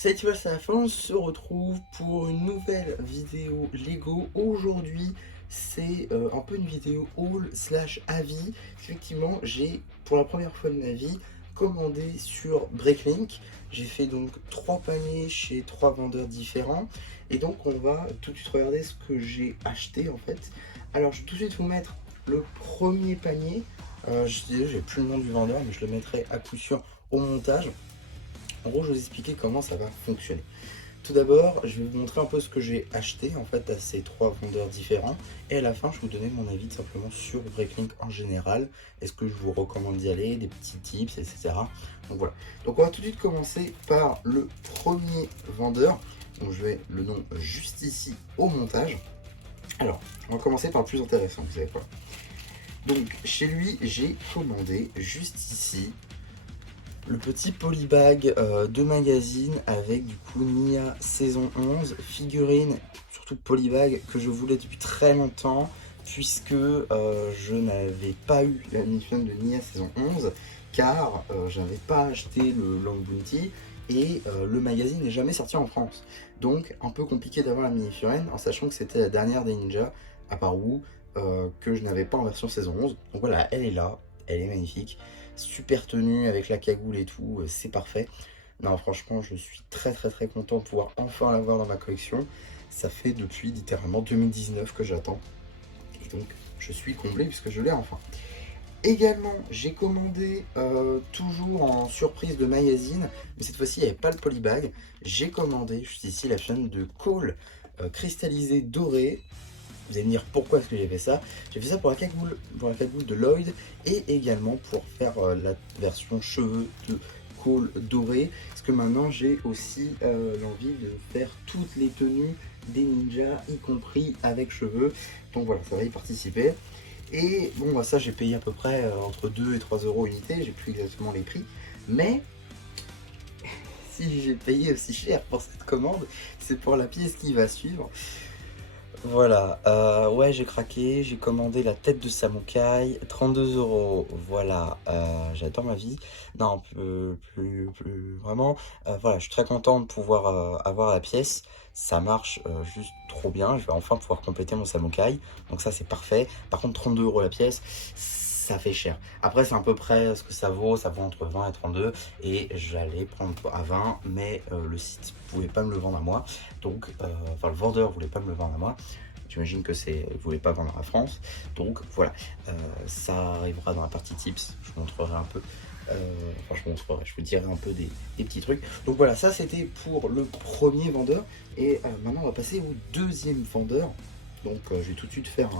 Salut tout le monde, c'est la fin, on se retrouve pour une nouvelle vidéo Lego. Aujourd'hui, c'est un peu une vidéo haul slash avis. Effectivement, j'ai pour la première fois de ma vie commandé sur Breaklink. J'ai fait donc 3 paniers chez 3 vendeurs différents. Et donc on va tout de suite regarder ce que j'ai acheté en fait. Alors je vais tout de suite vous mettre le premier panier. J'ai plus le nom du vendeur, mais je le mettrai à coup sûr au montage. En gros, je vais vous expliquer comment ça va fonctionner. Tout d'abord, je vais vous montrer un peu ce que j'ai acheté en fait à ces 3 vendeurs différents. Et à la fin, je vais vous donner mon avis simplement sur Breaklink en général. Est-ce que je vous recommande d'y aller, des petits tips, etc. Donc voilà. Donc on va tout de suite commencer par le premier vendeur. Donc je vais le nom juste ici au montage. Alors, on va commencer par le plus intéressant, vous savez quoi. Donc chez lui, j'ai commandé juste ici le petit polybag de magazine avec du coup Nia saison 11, figurine, surtout polybag que je voulais depuis très longtemps puisque je n'avais pas eu la minifigurine de Nia saison 11 car j'avais pas acheté le Long Bounty et le magazine n'est jamais sorti en France. Donc un peu compliqué d'avoir la minifigurine en sachant que c'était la dernière des ninjas à part Wu que je n'avais pas en version saison 11. Donc voilà, elle est là, elle est magnifique. Super tenue avec la cagoule et tout, c'est parfait. Non, franchement, je suis très content de pouvoir enfin l'avoir dans ma collection. Ça fait depuis littéralement 2019 que j'attends. Et donc, je suis comblé puisque je l'ai enfin. Également, j'ai commandé toujours en surprise de magazine, mais cette fois-ci, il n'y avait pas le polybag. J'ai commandé juste ici la chaîne de Cole cristallisée dorée. Vous allez me dire pourquoi est-ce que j'ai fait ça. J'ai fait ça pour la cagoule de Lloyd et également pour faire la version cheveux de Cole doré. Parce que maintenant j'ai aussi l'envie de faire toutes les tenues des ninjas, y compris avec cheveux. Donc voilà, ça va y participer. Et bon, bah, ça j'ai payé à peu près entre 2 et 3 euros unité, j'ai plus exactement les prix. Mais si j'ai payé aussi cher pour cette commande, c'est pour la pièce qui va suivre. Voilà, ouais, j'ai craqué, j'ai commandé la tête de Samukai, 32 euros. Voilà, j'adore ma vie. Non, plus vraiment. Voilà, je suis très content de pouvoir avoir la pièce. Ça marche juste trop bien. Je vais enfin pouvoir compléter mon Samukai. Donc ça, c'est parfait. Par contre, 32 euros la pièce, ça fait cher. Après, c'est à peu près ce que ça vaut. Ça vaut entre 20 et 32. Et j'allais prendre à 20, mais le site pouvait pas me le vendre à moi. Donc, enfin, le vendeur voulait pas me le vendre à moi. J'imagine que c'est, vous voulez pas vendre à France. Donc voilà, ça arrivera dans la partie tips. Je vous montrerai un peu. Enfin, je vous dirai un peu des petits trucs. Donc voilà, ça c'était pour le premier vendeur. Et maintenant, on va passer au deuxième vendeur. Donc je vais tout de suite faire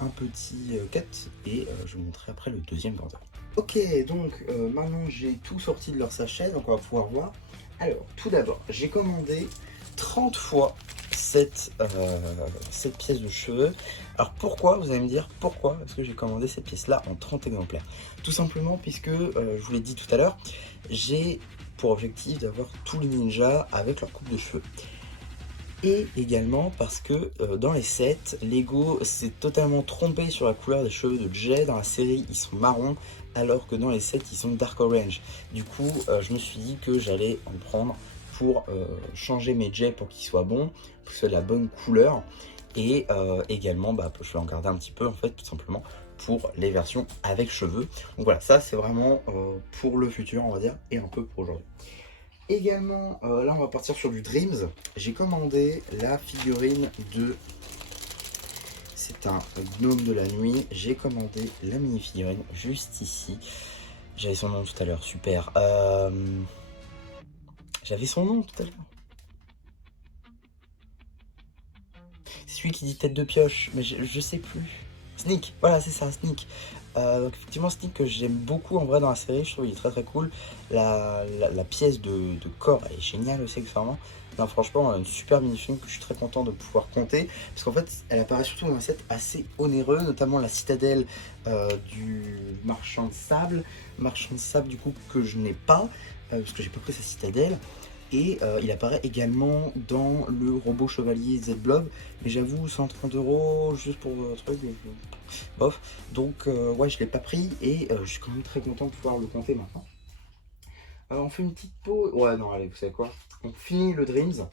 un petit cut et je vous montrerai après le deuxième vendeur. Ok, donc maintenant j'ai tout sorti de leur sachet, donc on va pouvoir voir. Alors, tout d'abord, j'ai commandé 30 fois cette pièce de cheveux. Alors pourquoi, vous allez me dire, pourquoi est-ce que j'ai commandé cette pièce-là en 30 exemplaires? Tout simplement puisque, je vous l'ai dit tout à l'heure, j'ai pour objectif d'avoir tous les ninjas avec leur coupe de cheveux. Et également parce que dans les sets, Lego s'est totalement trompé sur la couleur des cheveux de Jay. Dans la série, ils sont marrons, alors que dans les sets, ils sont dark orange. Du coup, je me suis dit que j'allais en prendre pour changer mes Jay pour qu'ils soient bons, pour qu'ils soient de la bonne couleur. Et également, je vais en garder un petit peu, en fait, tout simplement, pour les versions avec cheveux. Donc voilà, ça, c'est vraiment pour le futur, on va dire, et un peu pour aujourd'hui. Également, là on va partir sur du Dreams. J'ai commandé la figurine de... C'est un gnome de la nuit. J'ai commandé la mini-figurine juste ici. J'avais son nom tout à l'heure, super. J'avais son nom tout à l'heure. C'est celui qui dit tête de pioche, mais je sais plus. Sneak, voilà c'est ça, Sneak. Donc effectivement Sneak que j'aime beaucoup en vrai dans la série, je trouve il est très cool. La pièce de corps elle est géniale aussi accessoirement. Non franchement une super mini-film que je suis très content de pouvoir compter. Parce qu'en fait elle apparaît surtout dans un set assez onéreux, notamment la citadelle du marchand de sable. Marchand de sable du coup que je n'ai pas, parce que j'ai pas pris sa citadelle. Et il apparaît également dans le robot chevalier Z-Blob. Mais j'avoue, 130 euros juste pour un truc, bof. Donc ouais, je l'ai pas pris et je suis quand même très content de pouvoir le compter maintenant. On fait une petite pause. Ouais, non, allez, vous savez quoi? On finit le Dreams.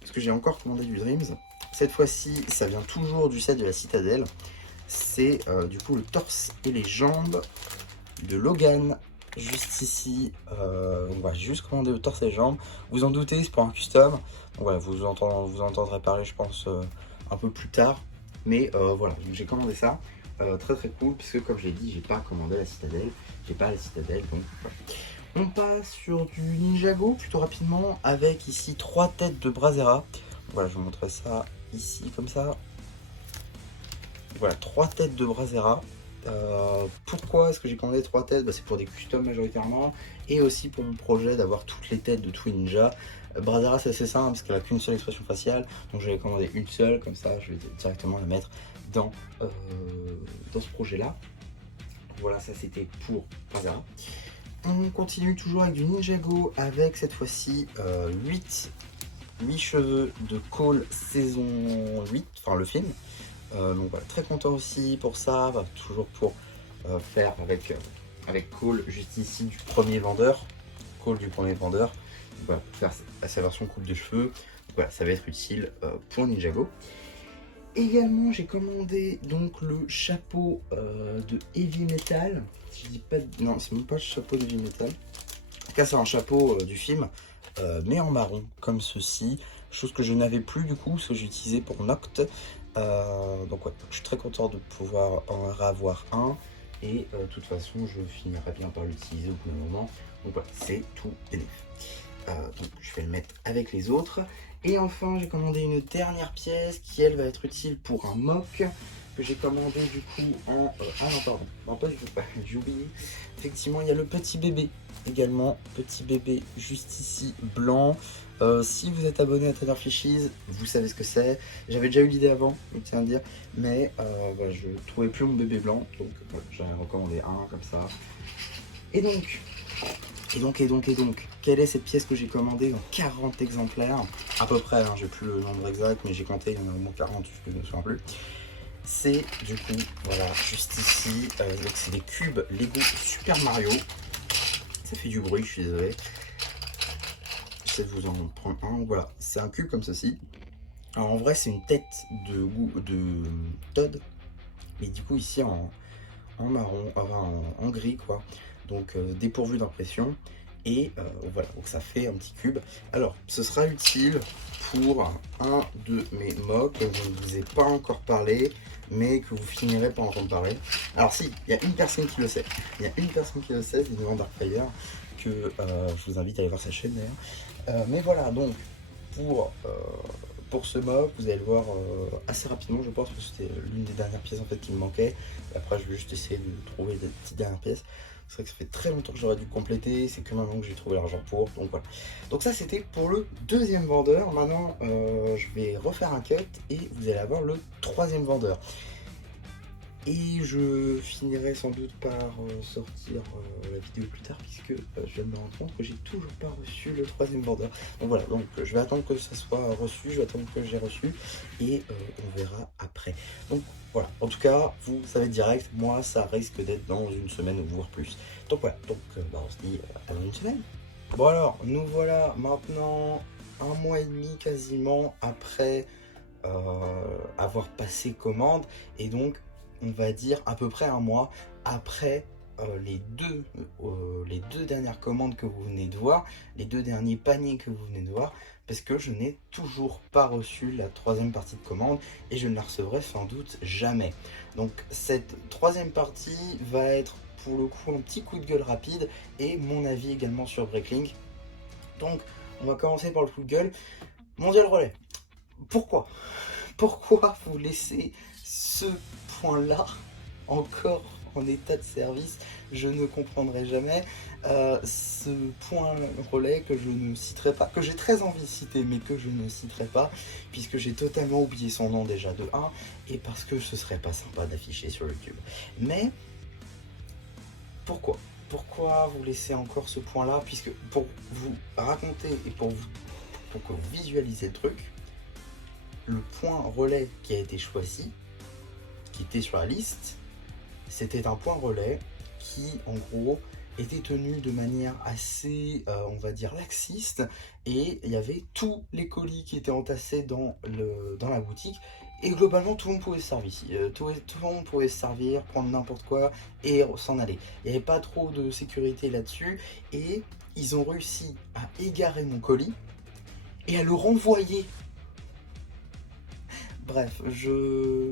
Parce que j'ai encore commandé du Dreams. Cette fois-ci, ça vient toujours du set de la Citadelle. C'est du coup le torse et les jambes de Logan. Juste ici. Donc voilà, j'ai juste commandé le torse et les jambes. Vous en doutez, c'est pour un custom. Donc voilà, vous entendrez parler, je pense, un peu plus tard. Mais voilà, donc j'ai commandé ça. Très très cool, puisque comme je l'ai dit, j'ai pas commandé la Citadelle. J'ai pas la Citadelle, donc voilà. On passe sur du Ninjago plutôt rapidement avec ici 3 têtes de Brasera. Voilà, je vous montrerai ça ici comme ça. Voilà, 3 têtes de Brasera. Pourquoi est-ce que j'ai commandé 3 têtes? C'est pour des customs majoritairement et aussi pour mon projet d'avoir toutes les têtes de tous les ninjas. Brasera c'est assez simple parce qu'elle n'a qu'une seule expression faciale, donc j'avais commandé une seule, comme ça je vais directement la mettre dans ce projet là. Voilà, ça c'était pour Brasera. On continue toujours avec du Ninjago avec cette fois-ci 8 cheveux de Cole saison 8, enfin le film. Donc voilà, très content aussi pour ça, toujours pour faire avec Cole juste ici du premier vendeur. Cole du premier vendeur. Donc voilà, pour faire sa version coupe de cheveux. Donc voilà, ça va être utile pour Ninjago. Également, j'ai commandé donc le chapeau de Heavy Metal. Si je dis pas non, c'est même pas le chapeau de Heavy Metal. En tout cas, c'est un chapeau du film, mais en marron, comme ceci. Chose que je n'avais plus du coup, ce que j'utilisais pour Noct. Donc ouais, je suis très content de pouvoir en avoir un. Et de toute façon, je finirai bien par l'utiliser au bout d'un moment. Donc voilà, c'est tout bénéf. Donc je vais le mettre avec les autres. Et enfin, j'ai commandé une dernière pièce qui, elle, va être utile pour un mock que j'ai commandé du coup en... ah non, pardon, non pas du tout, j'ai oublié. Effectivement, il y a le petit bébé également, petit bébé juste ici, blanc. Si vous êtes abonné à Trader Fishies, vous savez ce que c'est. J'avais déjà eu l'idée avant, je tiens à dire, mais voilà, je trouvais plus mon bébé blanc, donc voilà, j'en ai recommandé un comme ça. Et donc, quelle est cette pièce que j'ai commandée dans 40 exemplaires, à peu près, hein, j'ai plus le nombre exact, mais j'ai compté, il y en a au moins 40, je ne me souviens plus. C'est du coup, voilà, juste ici, donc c'est des cubes Lego Super Mario. Ça fait du bruit, je suis désolé. J'essaie de vous en prendre un, voilà, c'est un cube comme ceci. Alors en vrai, c'est une tête de Todd, mais du coup ici en marron, enfin en gris quoi, donc dépourvu d'impression. Et voilà, donc ça fait un petit cube. Alors, ce sera utile pour un de mes mocks dont je ne vous ai pas encore parlé, mais que vous finirez par entendre parler. Alors si, il y a une personne qui le sait. Il y a une personne qui le sait, c'est Dylan Darkfire, que je vous invite à aller voir sa chaîne d'ailleurs. Mais voilà, donc, pour ce mock, vous allez le voir assez rapidement, je pense, que c'était l'une des dernières pièces en fait qui me manquait. Et après, je vais juste essayer de trouver des petites dernières pièces. C'est vrai que ça fait très longtemps que j'aurais dû compléter, c'est que maintenant que j'ai trouvé l'argent pour, donc voilà. Donc ça c'était pour le deuxième vendeur. Maintenant je vais refaire un cut et vous allez avoir le troisième vendeur. Et je finirai sans doute par sortir la vidéo plus tard, puisque je viens de me rendre compte que j'ai toujours pas reçu le troisième vendeur. Donc voilà, donc je vais attendre que ça soit reçu, je vais attendre que j'ai reçu, et on verra après. Donc voilà, en tout cas, vous savez direct, moi ça risque d'être dans une semaine, voire plus. Donc voilà, donc on se dit à dans une semaine. Bon alors, nous voilà maintenant un mois et demi quasiment après avoir passé commande, et donc on va dire à peu près un mois après les deux dernières commandes que vous venez de voir, les deux derniers paniers que vous venez de voir, parce que je n'ai toujours pas reçu la troisième partie de commande et je ne la recevrai sans doute jamais. Donc cette troisième partie va être pour le coup un petit coup de gueule rapide et mon avis également sur Breaklink. Donc on va commencer par le coup de gueule. Mondial Relais. Pourquoi vous laissez ce point-là encore en état de service? Je ne comprendrai jamais. Ce point relais que je ne citerai pas, que j'ai très envie de citer, mais que je ne citerai pas, puisque j'ai totalement oublié son nom déjà de 1, et parce que ce serait pas sympa d'afficher sur YouTube. Mais pourquoi vous laissez encore ce point-là? Puisque pour vous raconter et pour que vous visualisez le truc, le point relais qui a été choisi, qui était sur la liste, c'était un point relais qui, en gros, était tenu de manière assez, on va dire, laxiste, et il y avait tous les colis qui étaient entassés dans la boutique, et globalement tout le monde pouvait se servir, tout le monde pouvait se servir, prendre n'importe quoi et s'en aller. Il n'y avait pas trop de sécurité là-dessus, et ils ont réussi à égarer mon colis et à le renvoyer. Bref,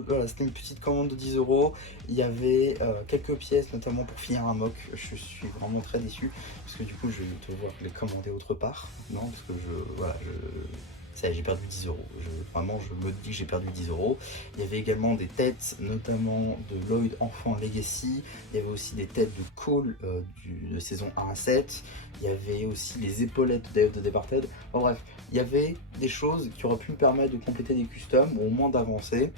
voilà, c'était une petite commande de 10 euros. Il y avait quelques pièces, notamment pour finir un mock. Je suis vraiment très déçu, parce que du coup, je vais devoir les commander autre part. Non, parce que voilà, ça y est, j'ai perdu 10 euros. Vraiment, je me dis que j'ai perdu 10 euros. Il y avait également des têtes, notamment de Lloyd Enfant Legacy. Il y avait aussi des têtes de Cole de saison 1 à 7. Il y avait aussi les épaulettes de Day of the Departed. Bon, bref, il y avait des choses qui auraient pu me permettre de compléter des customs, ou au moins d'avancer.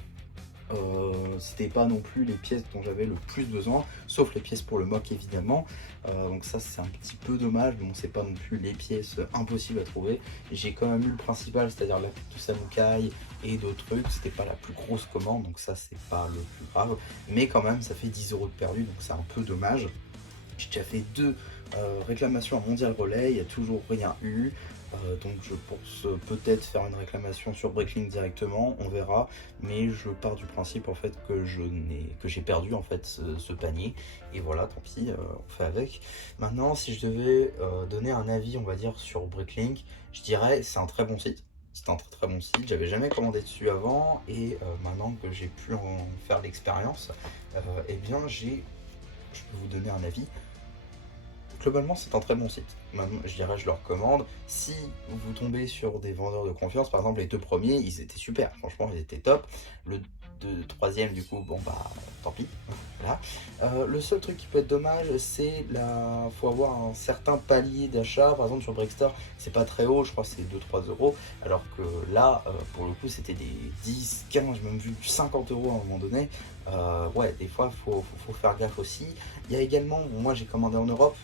C'était pas non plus les pièces dont j'avais le plus besoin, sauf les pièces pour le mock évidemment. Donc ça c'est un petit peu dommage, mais bon, c'est pas non plus les pièces impossibles à trouver. J'ai quand même eu le principal, c'est-à-dire la pique de samouraï et d'autres trucs. C'était pas la plus grosse commande, donc ça c'est pas le plus grave, mais quand même ça fait 10 euros de perdu, donc c'est un peu dommage. J'ai déjà fait 2 réclamations à Mondial Relay, il n'y a toujours rien eu. Donc je pense peut-être faire une réclamation sur Bricklink directement, on verra, mais je pars du principe en fait que j'ai perdu en fait ce panier, et voilà, tant pis, on fait avec. Maintenant, si je devais donner un avis, on va dire, sur Bricklink, je dirais c'est un très bon site. C'est un très bon site, j'avais jamais commandé dessus avant, et maintenant que j'ai pu en faire l'expérience, eh bien je peux vous donner un avis. Globalement, c'est un très bon site. Maintenant, je dirais, je le recommande. Si vous tombez sur des vendeurs de confiance, par exemple, les 2 premiers, ils étaient super. Franchement, ils étaient top. Le troisième, du coup, bon, bah, tant pis. Voilà. Le seul truc qui peut être dommage, c'est faut avoir un certain palier d'achat. Par exemple, sur Brickstore, c'est pas très haut. Je crois que c'est 2-3 euros. Alors que là, pour le coup, c'était des 10, 15, j'ai même vu 50 euros à un moment donné. Ouais, des fois, faut faire gaffe aussi. Il y a également, moi, j'ai commandé en Europe.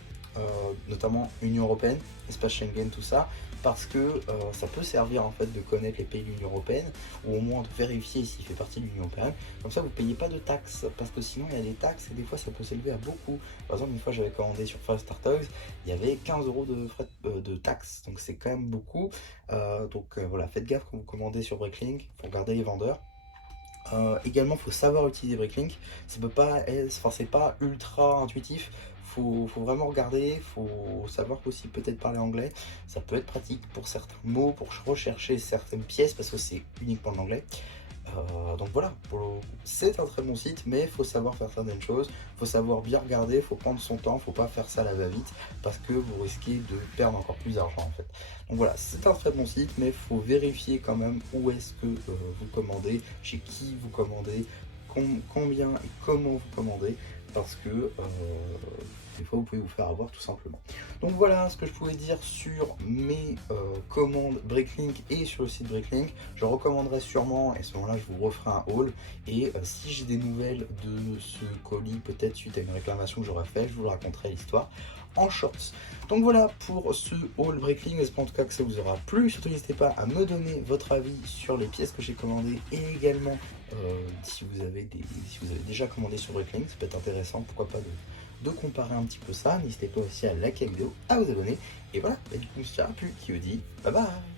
Notamment Union Européenne, espace Schengen, tout ça, parce que ça peut servir en fait de connaître les pays de l'Union Européenne, ou au moins de vérifier s'il fait partie de l'Union Européenne. Comme ça, vous ne payez pas de taxes, parce que sinon il y a des taxes et des fois ça peut s'élever à beaucoup. Par exemple, une fois j'avais commandé sur Fast Start Toys, il y avait 15 euros de frais de taxes, donc c'est quand même beaucoup. Donc voilà, faites gaffe quand vous commandez sur Bricklink, faut regarder les vendeurs. Également, il faut savoir utiliser Bricklink. Ça peut pas c'est pas ultra intuitif. Faut vraiment regarder, faut savoir aussi peut-être parler anglais. Ça peut être pratique pour certains mots, pour rechercher certaines pièces, parce que c'est uniquement en anglais. Donc voilà, c'est un très bon site, mais il faut savoir faire certaines choses, il faut savoir bien regarder, il faut prendre son temps, il ne faut pas faire ça à la va-vite, parce que vous risquez de perdre encore plus d'argent en fait. Donc voilà, c'est un très bon site, mais il faut vérifier quand même où est-ce que vous commandez, chez qui vous commandez, combien et comment vous commandez, parce que des fois vous pouvez vous faire avoir tout simplement. Donc voilà ce que je pouvais dire sur mes commandes Bricklink et sur le site Bricklink. Je recommanderais sûrement, et à ce moment là je vous referai un haul, et si j'ai des nouvelles de ce colis, peut-être suite à une réclamation que j'aurais fait, je vous raconterai l'histoire en shorts. Donc voilà pour ce haul Bricklink, j'espère en tout cas que ça vous aura plu. Surtout n'hésitez pas à me donner votre avis sur les pièces que j'ai commandées, et également si vous avez déjà commandé sur Bricklink, ça peut être intéressant, pourquoi pas de comparer un petit peu ça. N'hésitez pas aussi à liker la vidéo, à vous abonner, et voilà, et du coup, je ne plus qui vous dit bye bye.